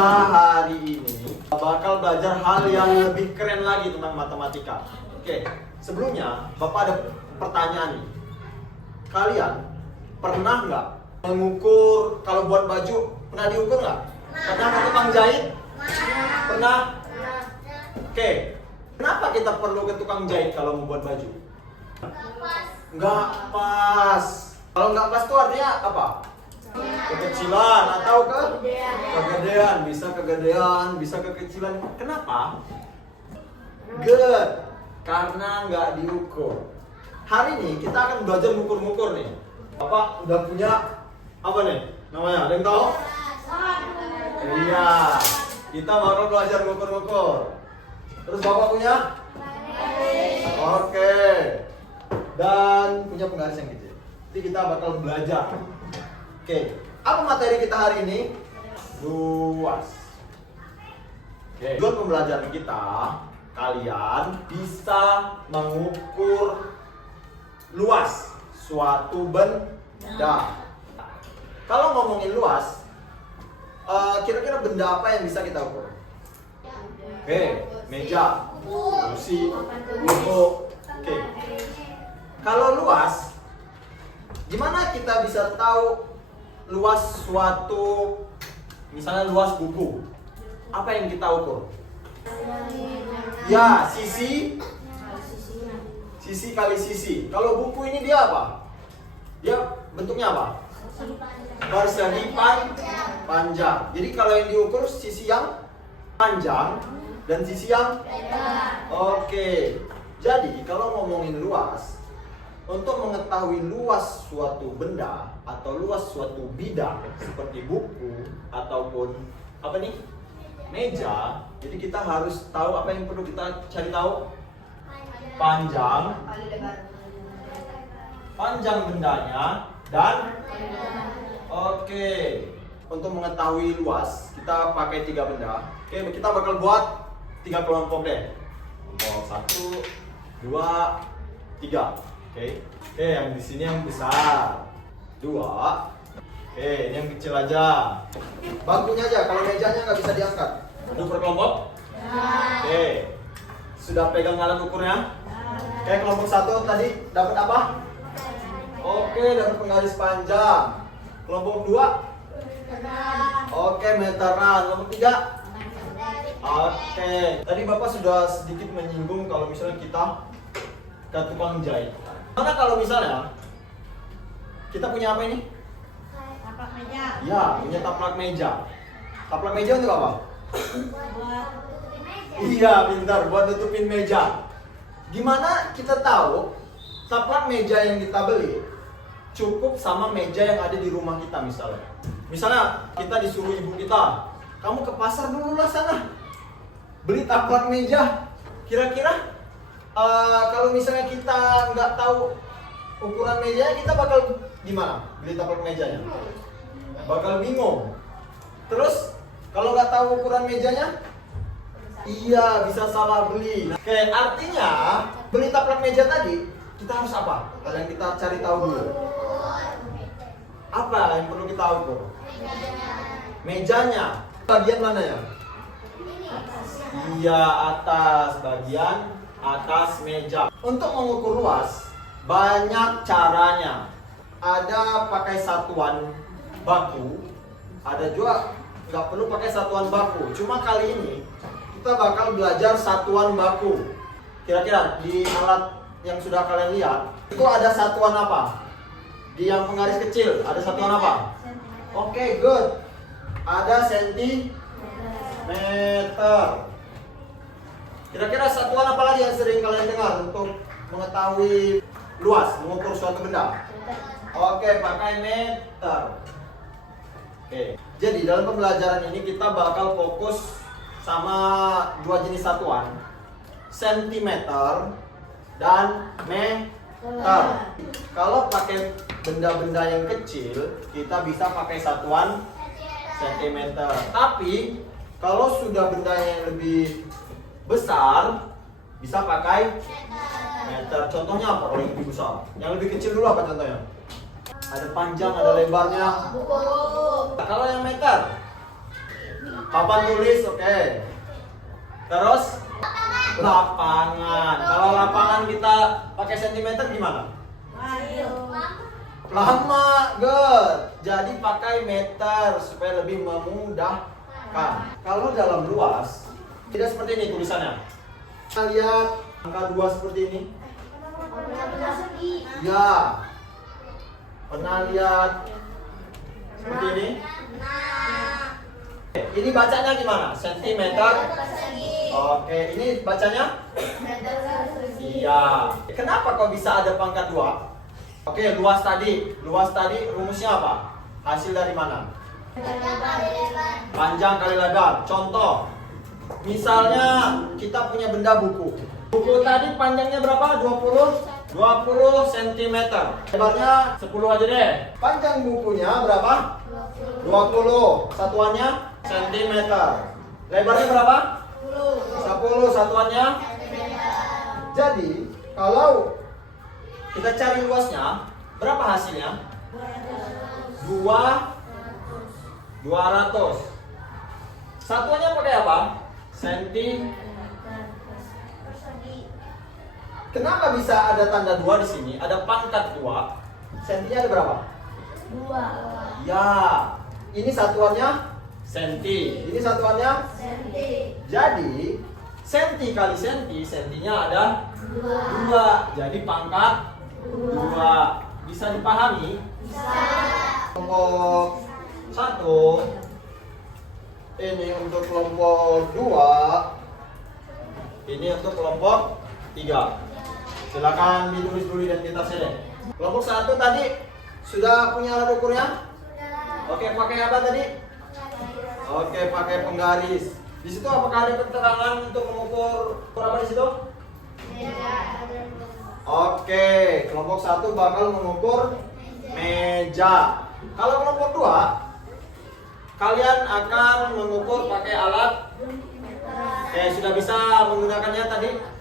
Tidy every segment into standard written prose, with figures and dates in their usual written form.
kita hari ini bakal belajar hal yang lebih keren lagi tentang matematika. Oke, sebelumnya Bapak ada pertanyaan nih. Kalian pernah nggak mengukur kalau buat baju? Pernah diukur nggak? Pernah ke tukang jahit? Pernah? Oke, kenapa kita perlu ke tukang jahit kalau membuat baju? Nggak pas. Kalau nggak pas itu artinya apa? Kekecilan atau kegedean. Bisa kegedean, bisa kekecilan. Kenapa? Good. Karena nggak diukur. Hari ini kita akan belajar ngukur-ngukur nih. Bapak udah punya apa nih? Namanya? Ada yang tahu? Iya. Kita bakal belajar ngukur-ngukur. Terus Bapak punya? Oke. Dan punya penggaris yang kecil. Jadi kita bakal belajar. Oke, apa materi kita hari ini? Luas. Oke, tujuan pembelajaran kita, kalian bisa mengukur luas suatu benda. Kalau ngomongin luas, kira-kira benda apa yang bisa kita ukur? Oke, meja, kursi, buku. Oke, kalau luas, gimana kita bisa tahu luas suatu, misalnya luas buku? Apa yang kita ukur? Ya, sisi kali sisi. Kalau buku ini dia apa? Dia bentuknya apa? Persegi panjang. Jadi kalau yang diukur sisi yang panjang dan sisi yang Oke. Jadi kalau ngomongin luas, untuk mengetahui luas suatu benda atau luas suatu bidang seperti buku ataupun apa nih? Meja. Jadi kita harus tahu apa yang perlu kita cari tahu? Panjang bendanya dan oke. Untuk mengetahui luas, kita pakai 3 benda. Oke, kita bakal buat 3 kelompok deh. Kelompok 1, 2, 3. Oke, yang di sini yang besar 2. Oke, ini yang kecil aja. Bangkunya aja, kalau mejanya nggak bisa diangkat. Duduk per kelompok. Oke, sudah pegang alat ukurnya. Oke, kelompok 1 tadi dapat apa? Oke, dapat penggaris panjang. Kelompok 2. Oke, meteran. Kelompok 3. Oke, tadi Bapak sudah sedikit menyinggung kalau misalnya kita ke tukang jahit. Karena kalau misalnya kita punya apa ini? Taplak meja. Ya, punya taplak meja. Taplak meja untuk apa? Buat Iya, pintar, buat tutupin meja. Gimana kita tahu taplak meja yang kita beli cukup sama meja yang ada di rumah kita misalnya? Misalnya kita disuruh ibu kita, kamu ke pasar dulu lah sana, beli taplak meja. Kira-kira kalau misalnya kita nggak tahu ukuran mejanya, kita bakal gimana beli taplak mejanya? Bakal bingung. Terus kalau nggak tahu ukuran mejanya, iya bisa salah beli. Oke, artinya beli taplak meja tadi kita harus apa? Yang kita cari tahu dulu. Apa yang perlu kita ukur? Mejanya. Bagian mana ya? Iya, atas, bagian atas meja. Untuk mengukur luas banyak caranya. Ada pakai satuan baku, ada juga nggak perlu pakai satuan baku. Cuma kali ini kita bakal belajar satuan baku. Kira-kira di alat yang sudah kalian lihat itu ada satuan apa? Di yang penggaris kecil ada satuan apa? Oke, good. Ada sentimeter. Kira-kira satuan apa lagi yang sering kalian dengar untuk mengetahui luas, mengukur suatu benda? Oke, pakai meter. Oke, jadi dalam pembelajaran ini kita bakal fokus sama 2 jenis satuan, sentimeter dan meter. Kalau pakai benda-benda yang kecil, kita bisa pakai satuan sentimeter. Tapi kalau sudah benda yang lebih besar, bisa pakai meter. Contohnya apa kalau yang lebih besar? Yang lebih kecil dulu apa contohnya? Ada panjang, ada lebarnya. Kalau yang meter? Papan tulis, oke. Terus lapangan. Kalau lapangan kita pakai sentimeter gimana? Lama, good. Jadi pakai meter supaya lebih memudahkan. Kalau dalam luas, tidak seperti ini tulisannya. Kita lihat angka 2 seperti ini. Ya. Pernah lihat seperti ini? Ini bacanya gimana? Sentimeter? Oke, ini bacanya? Iya. Kenapa kok bisa ada pangkat 2? Oke, luas tadi. Luas tadi rumusnya apa? Hasil dari mana? Panjang kali lebar. Contoh. Misalnya kita punya benda buku. Buku tadi panjangnya berapa? 20 cm. Lebarnya 10 aja deh. Panjang bukunya berapa? 20. Satuannya cm. Lebarnya berapa? 10. Satuannya. Jadi, kalau kita cari luasnya, berapa hasilnya? 200. Satuannya pakai apa? Senti. Kenapa bisa ada tanda 2 di sini? Ada pangkat 2. Sentinya ada berapa? 2. Ya. Ini satuannya senti. Ini satuannya Senti. Jadi senti kali senti, sentinya ada 2. Jadi pangkat 2. Bisa dipahami? Kelompok 1. Ini untuk kelompok 2. Ini untuk kelompok 3. Silakan ditulis dulu identitasnya deh. Kelompok 1 tadi sudah punya alat ukurnya? Oke, pakai apa tadi? Oke, pakai penggaris. Di situ apakah ada keterangan untuk mengukur apa di situ? Oke, kelompok 1 bakal mengukur meja. Kalau kelompok 2, kalian akan mengukur pakai alat. Oke, sudah bisa menggunakannya tadi?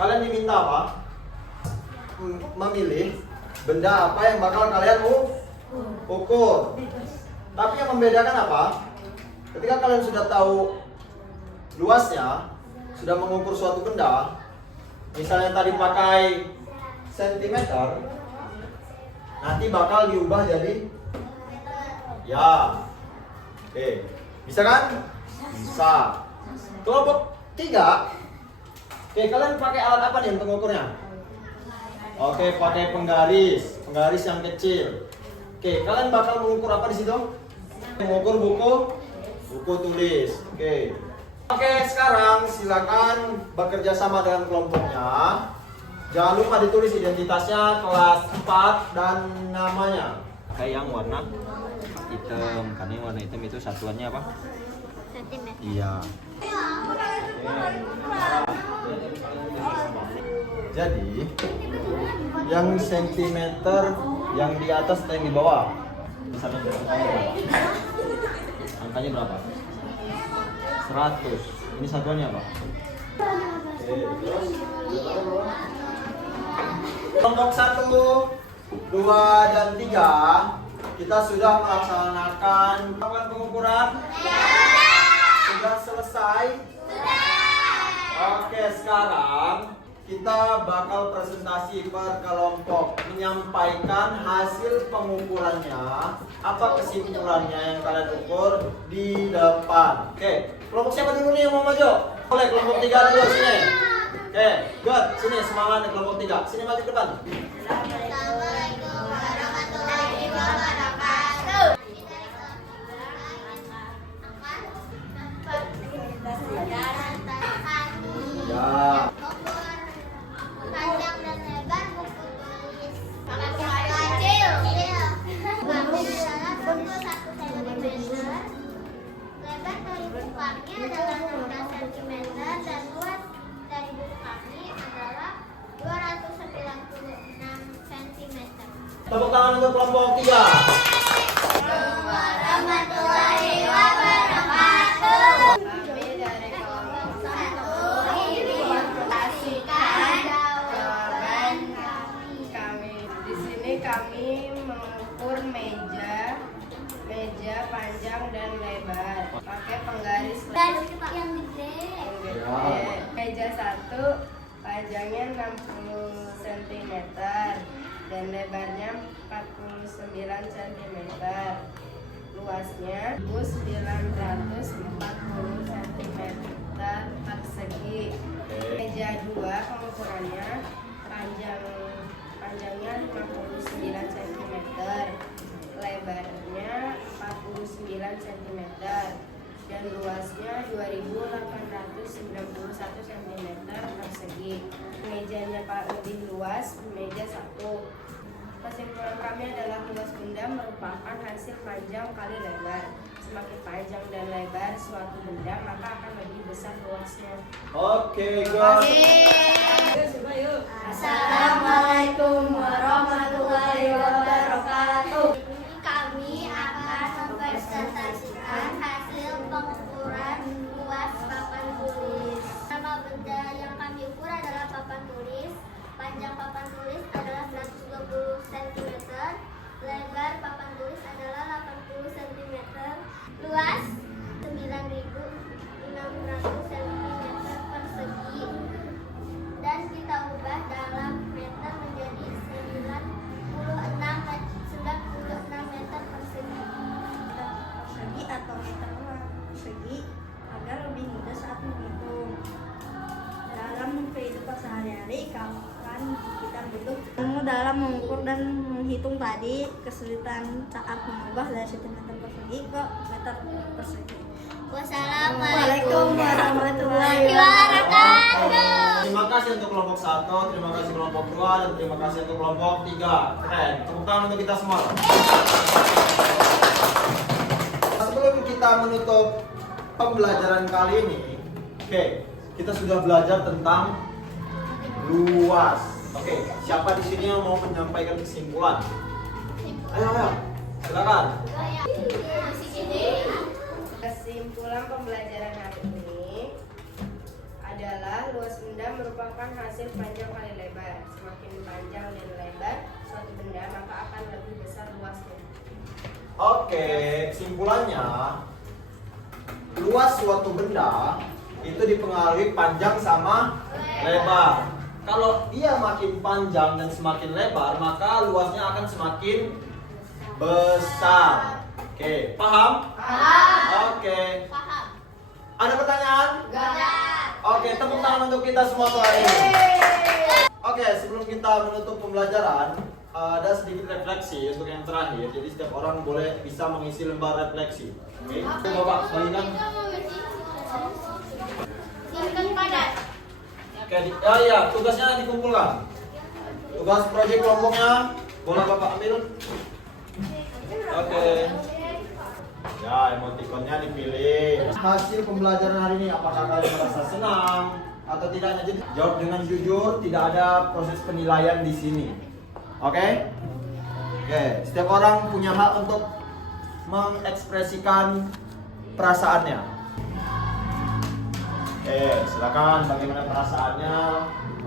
Kalian diminta apa? Memilih benda apa yang bakal kalian ukur. Tapi yang membedakan apa? Ketika kalian sudah tahu luasnya, sudah mengukur suatu benda, misalnya tadi pakai sentimeter, nanti bakal diubah jadi ya. Oke, bisa kan? Bisa. Kelompok 3. Oke, kalian pakai alat apa nih untuk mengukurnya? Oke, pakai penggaris yang kecil. Oke, kalian bakal mengukur apa di situ? Mengukur buku tulis. Oke. Oke, sekarang silakan bekerja sama dengan kelompoknya. Jangan lupa ditulis identitasnya, kelas 4 dan namanya. Kayak yang warna hitam, karena yang warna hitam itu satuannya apa? Sentimeter. Iya. Jadi, yang sentimeter yang di atas atau yang di bawah? Misalnya angkanya berapa? 100. Ini satuannya apa? Kelompok 1, 2, dan 3 kita sudah melaksanakan pengukuran. Sudah selesai? Oke, sekarang kita bakal presentasi per kelompok, menyampaikan hasil pengukurannya, apa kesimpulannya yang kalian ukur di depan. Oke, kelompok siapa dulu nih yang mau maju? Boleh, kelompok 3 dulu sini. Oke, good. Sini semangat kelompok 3. Sini maju ke depan. Assalamualaikum warahmatullahi wabarakatuh. Ya. Panjang dan lebar buku tulis. Kecil. Buku adalah 21 cm. Lebar dari buku kami adalah 16 cm dan luas dari buku kami adalah 296 cm. Tepuk tangan untuk kelompok 3. Warahmatullahi wabarakatuh. Kami dari kelompok 1 Ini presentasikan jawaban kami. Di sini kami mengukur meja Meja panjang dan lebar. Pakai penggaris Dan yang gede. gede. Meja 1 panjangnya 60 cm dan lebarnya 49 cm. Luasnya 940 cm persegi. Meja 2 pengukurannya panjangnya 59 cm, lebarnya 49 cm dan luasnya 2891 cm persegi. Mejanya lebih luas, meja 1. Kesimpulan kami adalah luas benda merupakan hasil panjang kali lebar. Semakin panjang dan lebar suatu benda, maka akan lebih besar luasnya. Oke, good. Assalamualaikum warahmatullahi wabarakatuh. Kami akan mempresentasikan hasil pengukuran luas papan tulis. Nama benda yang kami ukur adalah papan tulis. Panjang papan tulis adalah 120 cm, lebar papan tulis adalah 80 cm, luas 9.600 cm persegi, dan kita ubah dalam meter menjadi 96 meter persegi. Persegi atau meter persegi agar lebih mudah saat menghitung. Dalam kehidupan sehari-hari, kapan kita butuh ilmu dalam mengukur dan menghitung tadi, kesulitan saat mengubah dari sentimeter persegi ke meter persegi. Wassalamualaikum warahmatullahi wabarakatuh. Terima kasih untuk kelompok 1, terima kasih kelompok 2, dan terima kasih untuk kelompok 3. Keren, tepuk tangan untuk kita semua. Sebelum kita menutup pembelajaran kali ini, oke, kita sudah belajar tentang luas. Oke, siapa di sini yang mau menyampaikan kesimpulan? Ayo, silakan. Kesimpulan pembelajaran hari ini adalah luas benda merupakan hasil panjang kali lebar. Semakin panjang dan lebar suatu benda, maka akan lebih besar luasnya. Oke, kesimpulannya luas suatu benda itu dipengaruhi panjang sama lebar. Kalau dia makin panjang dan semakin lebar, maka luasnya akan semakin besar. Oke, paham? Paham. Oke. Paham. Ada pertanyaan? Enggak. Oke, tepuk tangan untuk kita semua hari ini. Oke, sebelum kita menutup pembelajaran, ada sedikit refleksi untuk yang terakhir. Jadi setiap orang boleh bisa mengisi lembar refleksi. Oke, Bapak bagikan. Silakan padat. Oke, ya, tugasnya dikumpulkan. Tugas proyek kelompoknya boleh Bapak ambil. Oke. Ya, emotikonnya dipilih. Hasil pembelajaran hari ini, apakah kalian merasa senang atau tidaknya? Jadi jawab dengan jujur, tidak ada proses penilaian di sini. Oke? Oke, setiap orang punya hak untuk mengekspresikan perasaannya. Oke, silakan bagaimana perasaannya?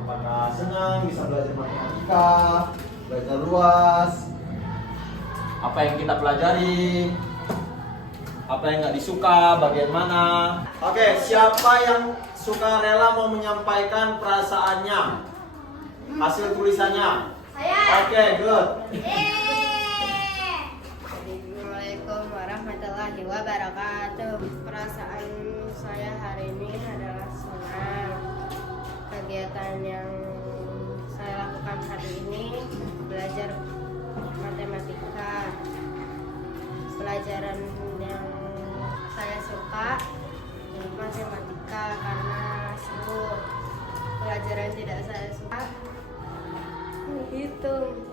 Apakah senang bisa belajar matematika, belajar luas? Apa yang kita pelajari? Apa yang nggak disuka, bagian mana? Oke, siapa yang suka rela mau menyampaikan perasaannya? Hasil tulisannya? Oke, good. Assalamualaikum warahmatullahi wabarakatuh. Perasaan saya hari ini adalah senang. Kegiatan yang saya lakukan hari ini belajar matematika. Pelajaran yang saya suka matematika karena seru. Pelajaran yang tidak saya suka hitung.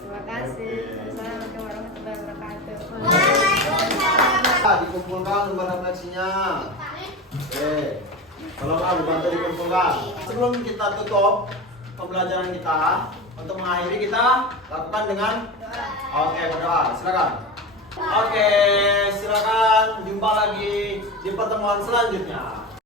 Terima kasih. Assalamualaikum warahmatullahi wabarakatuh. Dikumpulkan lembar refleksinya. Oke, tolonglah dibantu dikumpulkan. Sebelum kita tutup pembelajaran kita, untuk mengakhiri kita lakukan dengan berdoa. Silakan. Oke, silakan jumpa lagi di pertemuan selanjutnya.